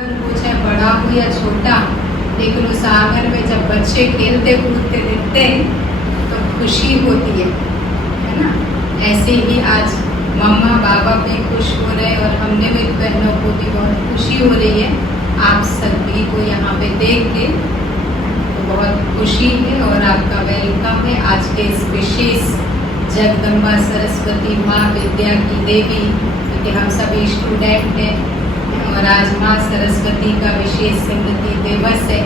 अगर वो चाहे बड़ा हो या छोटा, लेकिन उस आंगन में जब बच्चे खेलते कूदते दिखते हैं तो खुशी होती है ना। ऐसे ही आज मम्मा बाबा भी खुश हो रहे और हमने भी बहनों को भी बहुत खुशी हो रही है आप सभी को यहाँ पे देख के, तो बहुत खुशी है और आपका वेलकम है आज के इस विशेष जगदम्बा सरस्वती माँ विद्या की देवी, क्योंकि हम सभी स्टूडेंट हैं और आज माँ सरस्वती का विशेष स्मृति दिवस है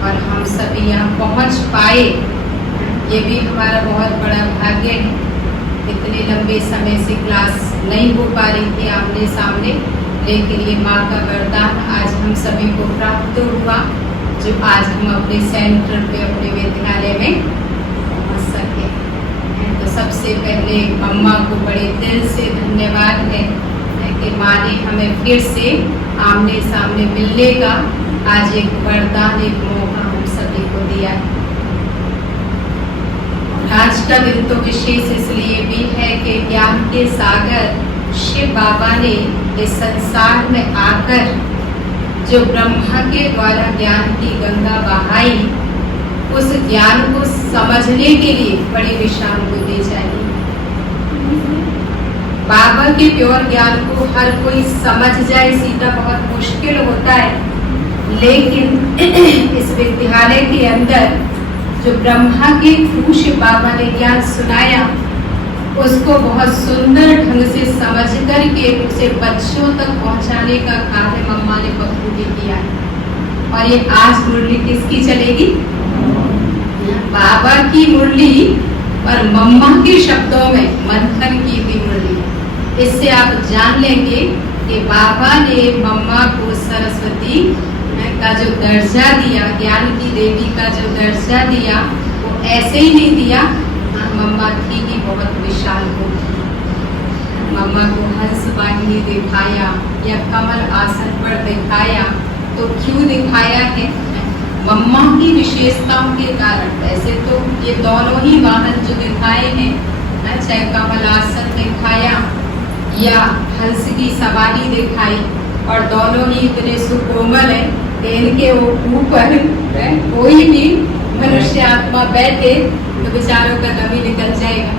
और हम सभी यहाँ पहुँच पाए, ये भी हमारा बहुत बड़ा भाग्य है। इतने लंबे समय से क्लास नहीं हो पा रही थी आमने सामने, लेकिन ये माँ का वरदान आज हम सभी को प्राप्त हुआ, जो आज हम अपने सेंटर पे अपने विद्यालय में पहुँच सके। तो सबसे पहले मम्मा को बड़े दिल से धन्यवाद है कि माँ ने हमें फिर से आमने सामने मिलने का आज एक वरदान, एक मौका हम सभी को दिया है। आज का दिन तो विशेष इसलिए भी है कि ज्ञान के सागर शिव बाबा ने इस संसार में आकर जो ब्रह्मा के द्वारा ज्ञान की गंगा बहाई, उस ज्ञान को समझने के लिए बड़ी विशाल बुद्धि चाहिए। बाबा के प्योर ज्ञान को हर कोई समझ जाए सीधा बहुत मुश्किल होता है, लेकिन इस विद्यालय के अंदर जो ब्रह्मा के थ्रू शिव बाबा ने ज्ञान सुनाया, उसको बहुत सुंदर ढंग से समझ करके उसे बच्चों तक पहुंचाने का कार्य मम्मा ने बखूबी किया है। और ये आज मुरली किसकी चलेगी? बाबा की मुरली और मम्मा के शब्दों में मंथन की हुई मुरली। इससे आप जान लेंगे कि बाबा ने मम्मा को सरस्वती का जो दर्जा दिया, ज्ञान की देवी का जो दर्जा दिया, वो ऐसे ही नहीं दिया। मम्मा थी कि बहुत विशाल होगी। मम्मा को हंस वाहिनी दिखाया या कमल आसन पर दिखाया, तो क्यों दिखाया है? मम्मा की विशेषताओं के कारण। वैसे तो ये दोनों ही वाहन जो दिखाए हैं, चाहे कमल आसन दिखाया या हंस की सवारी दिखाई, और दोनों ही इतने सुकोमल है कि इनके ऊपर कोई भी मनुष्य आत्मा बैठे तो बेचारों का दम ही निकल जाएगा।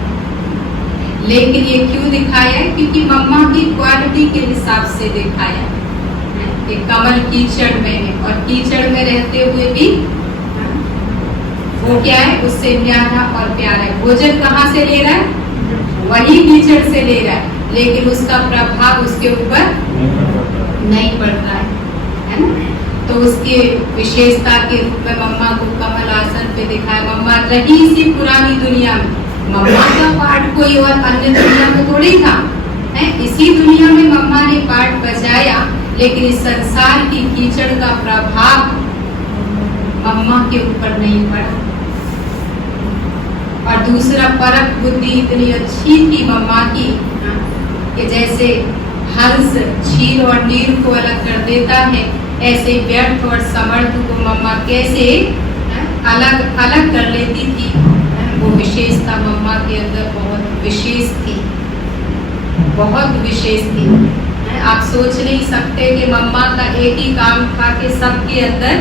लेकिन ये क्यों दिखाया है? क्योंकि मम्मा की क्वालिटी के हिसाब से दिखाया कि कमल कीचड़ में है और कीचड़ में रहते हुए भी वो क्या है, उससे न्यारा और प्यारा है। भोजन कहाँ से ले रहा है? वही कीचड़ से ले रहा है, लेकिन उसका प्रभाव उसके ऊपर नहीं पड़ता है ना। तो उसकी विशेषता के रूप में मम्मा को कमल आसन पे दिखाया। मम्मा रही इसी पुरानी दुनिया में, मम्मा का पाठ कोई और अन्य दुनिया में थोड़ी था, है इसी दुनिया में मम्मा ने पाठ बजाया, लेकिन इस संसार की कीचड़ का प्रभाव मम्मा के ऊपर नहीं पड़ा। और दूसरा, परख बुद्धि इतनी अच्छी थी मम्मा की कि जैसे हंस क्षीर और नीर को अलग कर देता है, ऐसे व्यर्थ और समर्थ को मम्मा कैसे अलग अलग कर लेती थी। वो विशेषता मम्मा के अंदर बहुत विशेष थी, बहुत विशेष थी। आप सोच नहीं सकते कि मम्मा का एक ही काम था कि सबके अंदर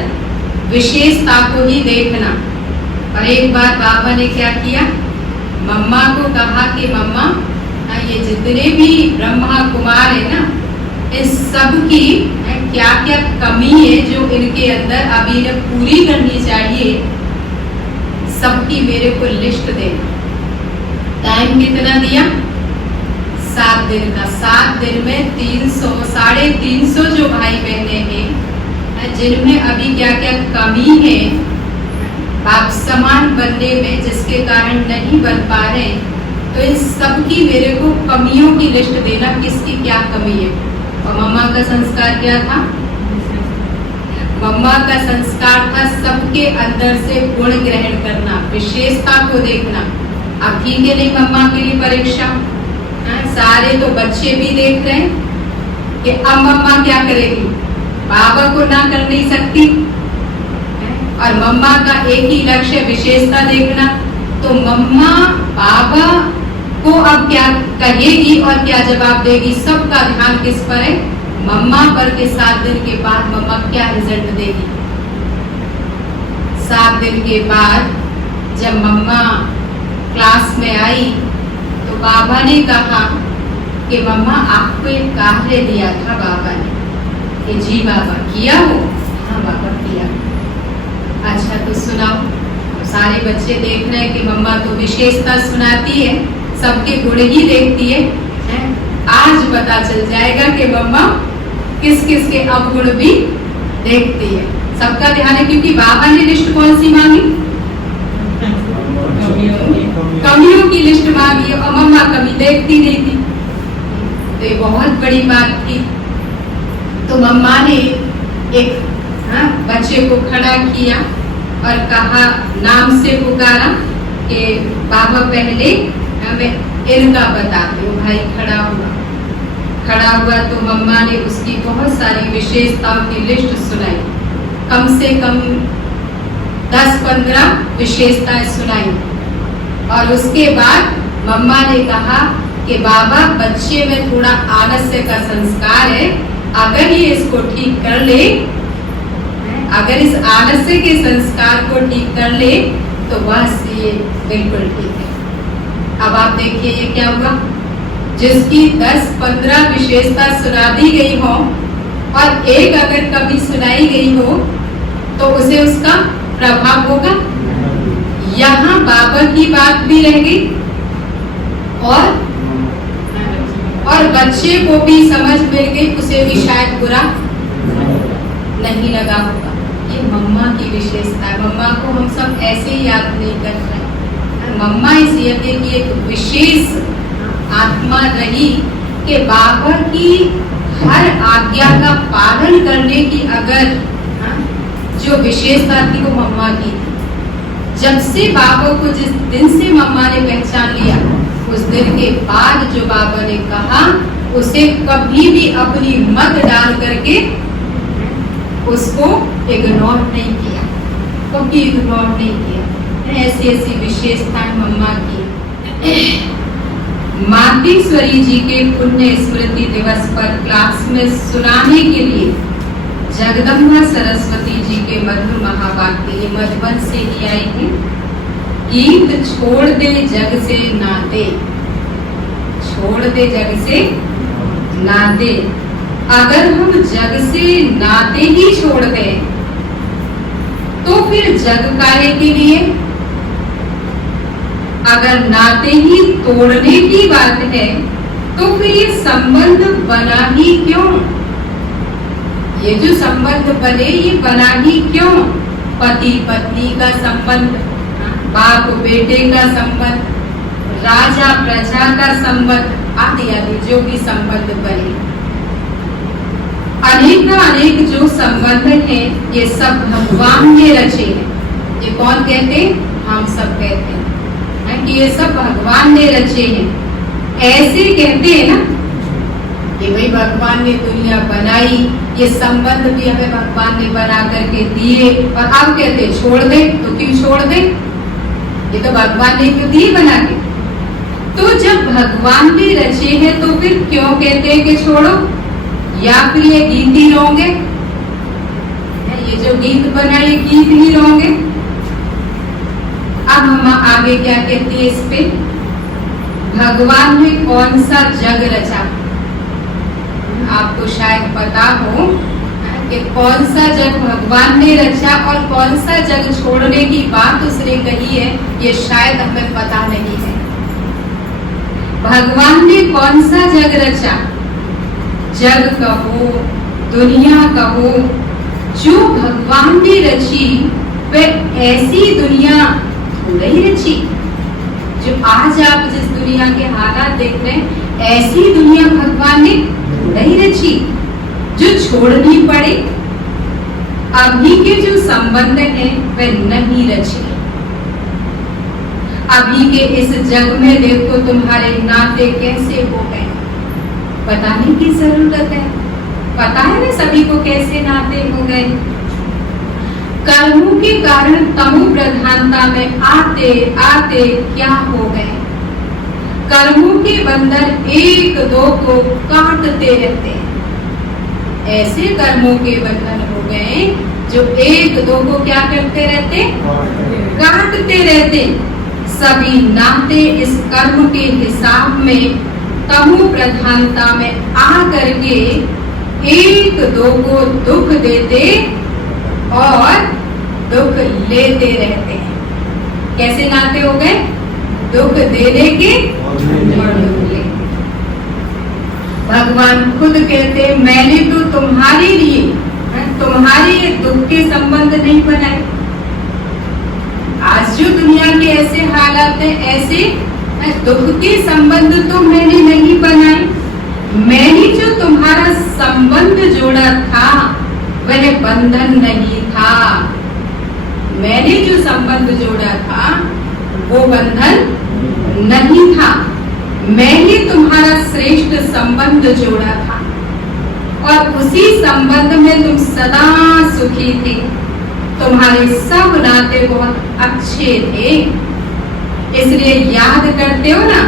विशेषता को ही देखना। और एक बार बाबा ने क्या किया, मम्मा को कहा कि मम्मा ये जितने भी ब्रह्मा कुमार है ना, इस सब की क्या क्या कमी है जो इनके अंदर अभी इन्हें पूरी करनी चाहिए, सबकी मेरे को लिस्ट दे। टाइम कितना दिया? 7 दिन का। 7 दिन में 300 350 जो भाई बहने हैं जिनमें अभी क्या क्या कमी है बाप समान बनने में, जिसके कारण नहीं बन पा रहे, तो इस सब की मेरे को कमियों की लिस्ट देना, किसकी क्या कमी है। और मम्मा का संस्कार क्या था? मम्मा का संस्कार था सबके अंदर से गुण ग्रहण करना, विशेषता को देखना। अब ठीक है नहीं मम्मा के लिए परीक्षा, सारे तो बच्चे भी देख रहे हैं कि अब मम्मा क्या करेगी, बाबा को ना कर नहीं सकती। और मम्मा का एक ही लक्ष्य विशेषता देखना, तो मम्मा बाबा को अब क्या कहेगी और क्या जवाब देगी, सबका ध्यान किस पर है? मम्मा पर के 7 दिन के बाद मम्मा क्या रिजल्ट देगी। 7 दिन के बाद जब मम्मा क्लास में आई तो बाबा ने कहा कि मम्मा आपको एक कार्य दिया था बाबा ने। कि जी बाबा, किया हो? हाँ बाबा किया। अच्छा तो सुनाओ। तो सारे बच्चे देख रहे हैं कि मम्मा तो विशेषता सुनाती है, सबके गुण ही देखती है। आज पता चल जाएगा कि मम्मा किस किस के अवगुण भी देखती है। सबका ध्यान है क्योंकि बाबा ने लिस्ट कौन सी मांगी? कमियों की लिस्ट मांगी और मम्मा कमी देखती नहीं थी। तो ये बहुत बड़ी बात थी। तो मम्मा ने एक बच्चे को खड़ा किया और कहा, नाम से पुकारा कि बाबा पहले हमें इनका बताते हो। भाई खड़ा हुआ तो मम्मा ने उसकी बहुत सारी विशेषताओं की लिस्ट सुनाई। कम से कम 10-15 विशेषताएं सुनाई। और उसके बाद मम्मा ने कहा कि बाबा बच्चे में थोड़ा आलस्य का संस्कार है, अगर ये इसको ठीक कर ले, अगर इस आलस्य के संस्कार को ठीक कर ले तो बस ये बिल्कुल ठीक है। अब आप देखिए ये क्या हुआ। जिसकी 10-15 विशेषता सुना दी गई हो और एक अगर कभी सुनाई गई हो तो उसे उसका प्रभाव होगा। यहाँ बाबा की बात भी रह गई और बच्चे को भी समझ मिल गई, उसे भी शायद बुरा नहीं लगा होगा। ये मम्मा की विशेषता है। मम्मा को हम सब ऐसे ही याद नहीं कर रहे। मम्मा इस यज्ञ की एक विशेष आत्मा रही कि बाबा की हर आज्ञा का पालन करने की अगर जो विशेषता थी वो मम्मा की थी। जब से बाबा को जिस दिन से मम्मा ने पहचान लिया, उस दिन के बाद जो बाबा ने कहा उसे कभी भी अपनी मत डाल करके उसको इग्नोर नहीं किया, कभी इग्नोर नहीं किया। ऐसी ऐसी विशेषताएं मम्मा की। मातेश्वरी जी के पुण्य स्मृति दिवस पर क्लास में सुनाने के लिए जगदम्बा सरस्वती जी के मधुर महावाक्य, ये मधुबन से ही आई है। गीत छोड़ दे जग से नाते, छोड़ दे जग से नाते। अगर हम जग से नाते ही छोड़ दें तो फिर जग काहे के लिए? अगर नाते ही तोड़ने की बात है तो फिर ये संबंध बना ही क्यों? ये जो संबंध बने ये बना ही क्यों? पति पत्नी का संबंध, बाप बेटे का संबंध, राजा प्रजा का संबंध, आदि आदि जो भी संबंध बने, अनेक जो संबंध हैं ये सब भगवान ने रचे हैं। ये कौन कहते हैं? हम सब कहते हैं कि ये सब भगवान ने रचे हैं। ऐसे कहते हैं ना कि भाई भगवान ने दुनिया बनाई, ये संबंध भी हमें भगवान ने बना करके दिए, और अब कहते छोड़ दे, तो क्यों छोड़ दे? ये तो भगवान ने क्यों दिए बना के। तो जब भगवान ने रचे हैं तो फिर क्यों कहते हैं कि छोड़ो? या फिर ये गीत ही रोंगे? ये जो गीत बना ये गीत ही रोंगे? अब हम आगे क्या कहते हैं इस पे? भगवान ने कौन सा जग रचा? आपको शायद पता हो कि कौन सा जग भगवान ने रचा और कौन सा जग छोड़ने की बात उसने कही है, ये शायद हमें पता नहीं है। भगवान ने कौन सा जग रचा? जग कहो, दुनिया कहो, जो भगवान ने रची वह ऐसी दुनिया थोड़ा ही रची। जो आज आप जिस दुनिया के हालात देख रहे हैं, ऐसी दुनिया भगवान ने थोड़ा ही रची जो छोड़नी पड़े। अभी के जो संबंध हैं वह नहीं रचे। अभी के इस जग में देखो तुम्हारे नाते कैसे हो गए, बताने की जरूरत है। पता है ना सभी को कैसे नाते हो गए? कर्मों के कारण तमो प्रधानता में आते आते क्या हो गए? कर्मों के बंधन एक दो को काटते रहते हैं। ऐसे कर्मों के बंधन हो गए जो एक दो को क्या करते रहते, काटते रहते। सभी नाते इस कर्म के हिसाब में तमो प्रधानता में आ करके एक दो को दुख देते और दुख लेते रहते हैं। कैसे नाते हो गए? दुख देने के और दुख लेने। भगवान खुद कहते मैंने तो तुम्हारे लिए, तुम्हारे दुख के संबंध नहीं बनाए। आज जो दुनिया के ऐसे हालात हैं, ऐसे दुख के संबंध तो मैंने नहीं बनाए। मैंने जो तुम्हारा संबंध जोड़ा था वह बंधन नहीं था। मैंने जो संबंध जोड़ा था वो बंधन नहीं था। मैंने तुम्हारा श्रेष्ठ संबंध जोड़ा था और उसी संबंध में तुम सदा सुखी थे। तुम्हारे सब नाते बहुत अच्छे थे, इसलिए याद करते हो ना।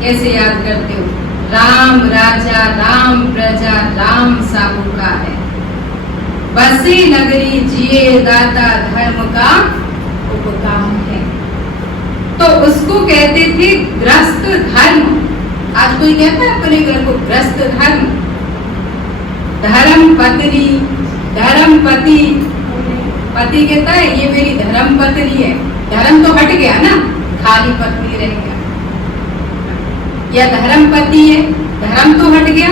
कैसे याद करते हो? राम राजा राम प्रजा राम साहूकार है, बसे नगरी जिए दाता धर्म का उपकार है। तो उसको कहते थे ग्रस्त धर्म। आज कोई कहता है अपने घर को ग्रस्त धर्म? धर्म पत्नी, धर्म पति, पति कहता है ये मेरी धर्म पत्नी है। धर्म तो हट गया ना, खाली पत्नी रह गया। या धर्म पति है, धर्म तो हट गया।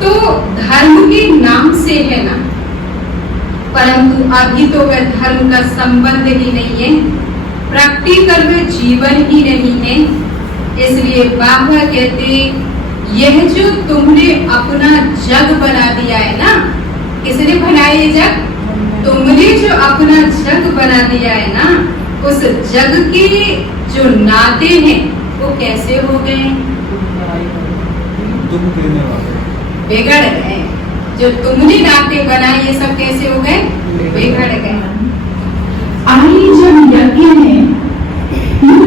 तो धर्म के नाम से है ना, परंतु अभी तो वह धर्म का संबंध ही नहीं है, प्रैक्टिकल में जीवन ही नहीं है। इसलिए बाबा कहते यह जो तुमने अपना जग बना दिया है ना, किसने बनाया ये जग? तुमने जो अपना जग बना दिया है ना, उस जग के जो नाते हैं वो कैसे हो गए? बिगड़ गए। जो तुमने नाते बनाए ये सब कैसे हो गए? बिगड़ गए। आई जब यज्ञ में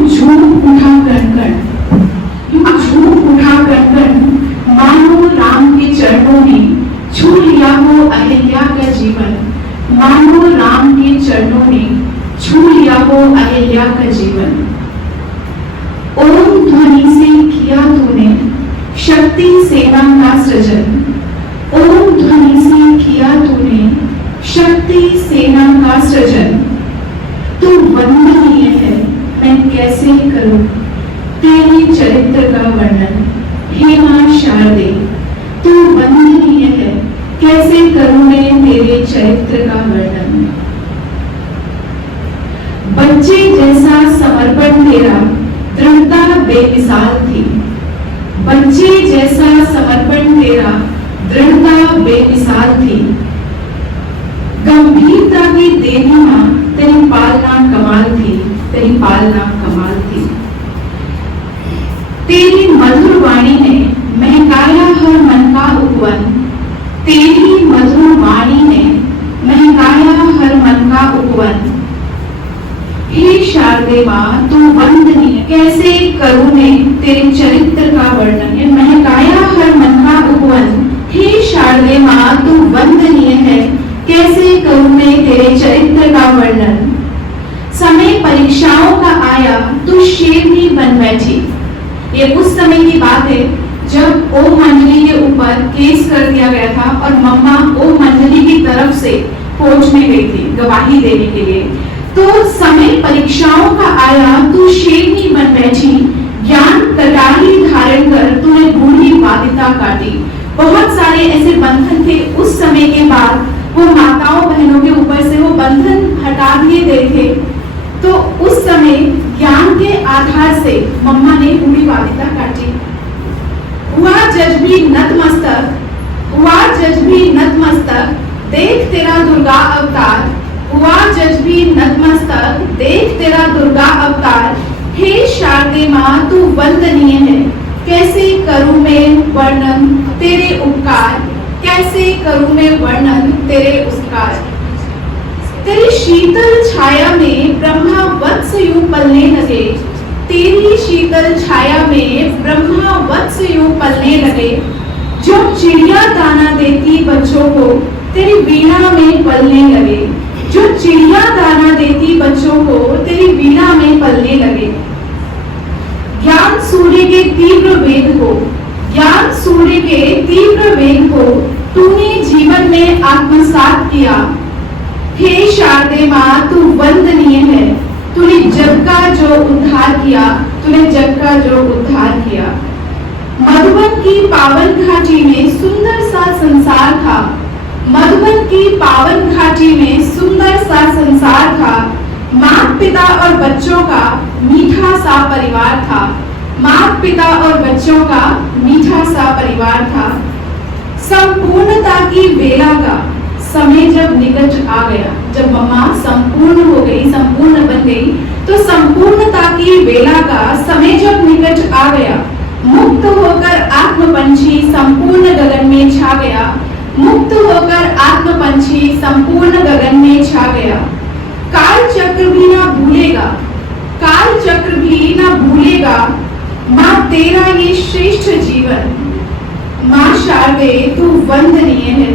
झूठ उठा कर मानो राम के चरणों में छू लिया हो अहिल्या का जीवन। मानो राम के चरणों में छू लिया हो अहिल्या का जीवन। ओम ध्वनि से किया तूने शक्ति सेना का सृजन। ओम ध्वनि से किया तूने शक्ति सेना का सृजन। तू वंदनीय है, मैं कैसे करूं तेरे चरित्र का वर्णन। हे मां शारदे, तू वंदनीय है, कैसे करूं मैं तेरे चरित्र का वर्णन। बच्चे जैसा समर्पण तेरा दृढ़ता बेमिसाल थी। बच्चे जैसा समर्पण तेरा दृढ़ता बेमिसाल थी। गंभीरता की देवी मां तेरी पालना कमाल थी, तेरी पालना कमाल थी। तेरी मधुर वाणी ने महकाया हर मन का उपवन। तेरी मधुर वाणी ने महकाया हर मन का उपवन। हे शारदे मां, तू वंदनीय, कैसे करूं मैं तेरे चरित्र का वर्णन। ये महकाया हर मन का उपवन। हे शारदे मां, तू वंदनीय है, कैसे करूं मैं तेरे चरित्र का वर्णन। समय परीक्षाओं का आया, तू शेरनी बन बैठी। ये उस समय की बात है जब ओम मंडली के ऊपर केस कर दिया गया था और मम्मा ओम मंडली की तरफ से कोर्ट में गई थी गवाही देने के लिए। तो समय परीक्षाओं का आया, तू शेरनी बन बैठी। ज्ञान कटारी धारण कर तूने बूढ़ी बाधिता काटी। बहुत सारे ऐसे बंधन थे उस समय के बाद, वो माताओं बहनों के ऊपर से वो बंधन हटा दिए गए थे। तो उस समय ज्ञान के आधार से मम्मा ने बूढ़ी बाधिता काटी। हुआ जज भी नतमस्तक, हुआ जज भी नतमस्तक, देख तेरा दुर्गा अवतार। हुआ जज भी नतमस्तक, देख तेरा दुर्गा अवतार। हे शारदे मां, तू वंदनीय है, कैसे करूं मैं वर्णन तेरे उपकार। कैसे करूं मैं वर्णन तेरे उपकार। तेरी शीतल छाया में ब्रह्मा वत्स यूं पलने लगे। तेरी शीतल छाया में ब्रह्मा वत्स यूं पलने लगे। जो चिड़िया दाना देती बच्चों को तेरी वीणा में पलने लगे, जो चिड़िया दाना देती बच्चों को तेरी वीणा में पलने लगे। ज्ञान सूर्य के तीव्र वेग को, ज्ञान सूर्य के तीव्र वेग को तूने जीवन में आत्मसात किया। हे शारदे माँ, तू वंदनीय है। तूने जग का जो उद्धार किया, तूने जग का जो उद्धार किया। मधुबन की पावन घाटी में सुंदर सा संसार था, मधुबन की पावन घाटी में सुंदर सा संसार था। माता पिता और बच्चों का मीठा सा परिवार था, माता पिता और बच्चों का मीठा सा परिवार था। संपूर्णता की वेला का समय जब निकट आ गया, जब मम्मा संपूर्ण हो गई, संपूर्ण बन गई, तो संपूर्णता की वेला का समय जब निकट आ गया, मुक्त होकर आत्मपंछी संपूर्ण गगन में छा गया, मुक्त होकर आत्मपंछी संपूर्ण गगन में छा गया। काल चक्र भी ना भूलेगा, काल चक्र भी ना भूलेगा माँ तेरा ये श्रेष्ठ जीवन। माँ शारदे, तू वंदनीय है।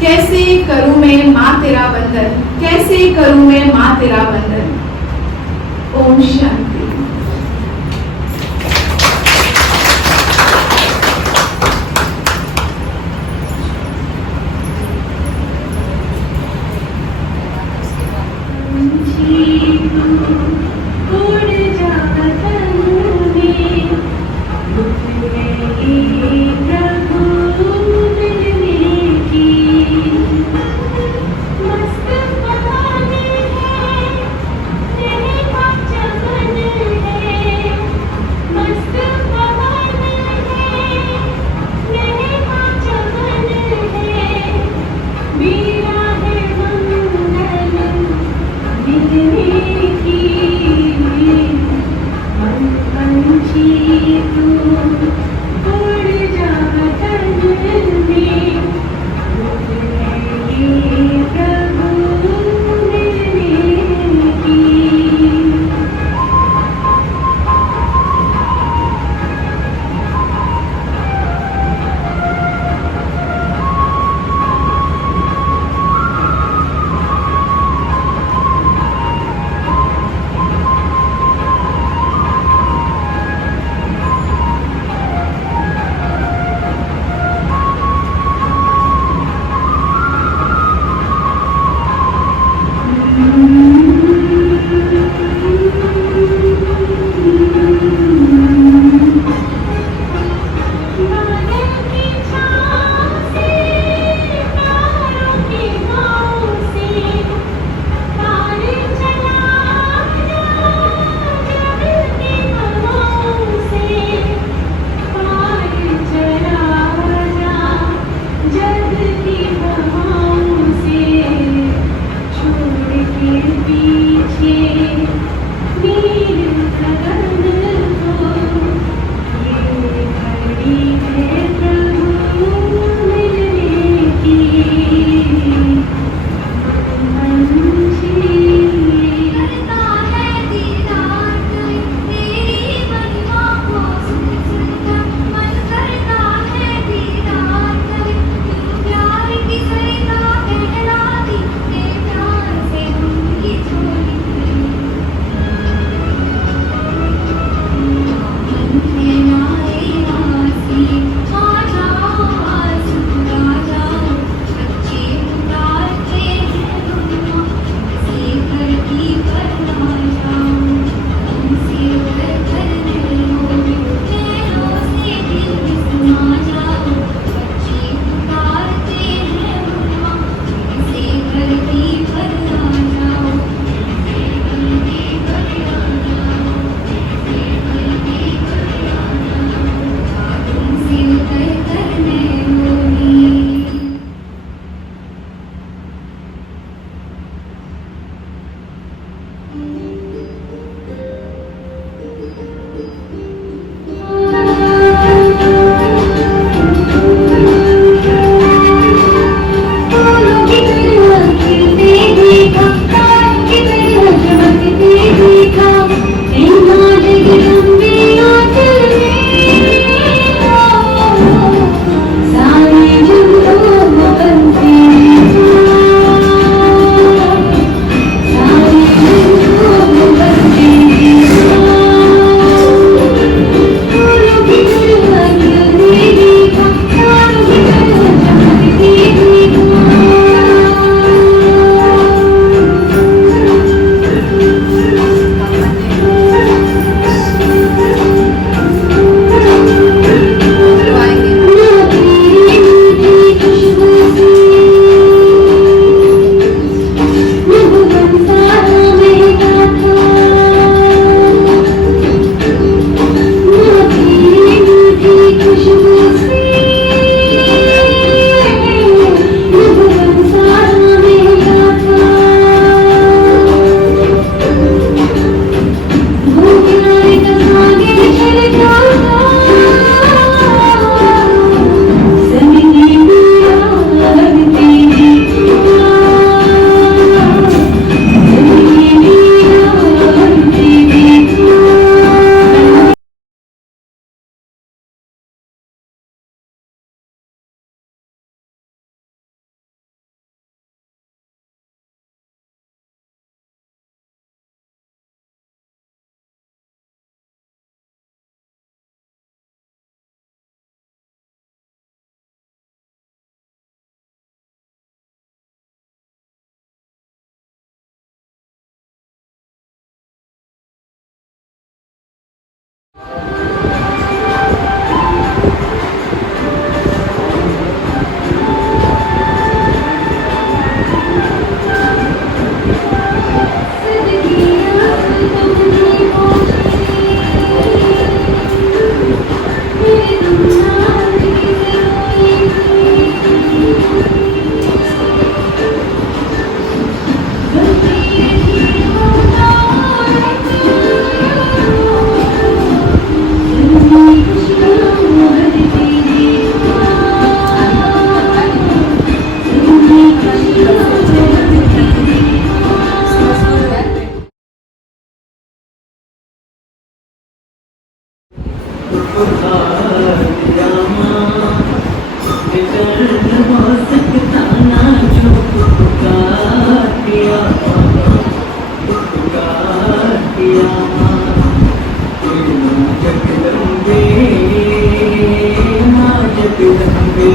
कैसे करूं मैं माँ तेरा वंदन, कैसे करूं मैं माँ तेरा वंदन। ओम शांति। उपहार दिया माँ, जिकर न हो सकता ना जो उपकार किया माँ, उपकार किया माँ। तेरी माँ जगदम्बे, माँ जगदम्बे,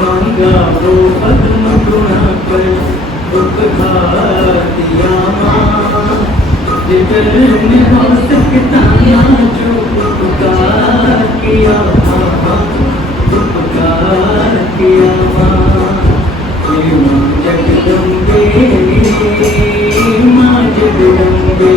मांगा वो पद्म गुणा कर उपहार दिया माँ, जिगर में हो सकता ना जो उपकार किया माँ, उपकार किया माँ। हे माँ जगदम्बे, माँ जगदम्बे,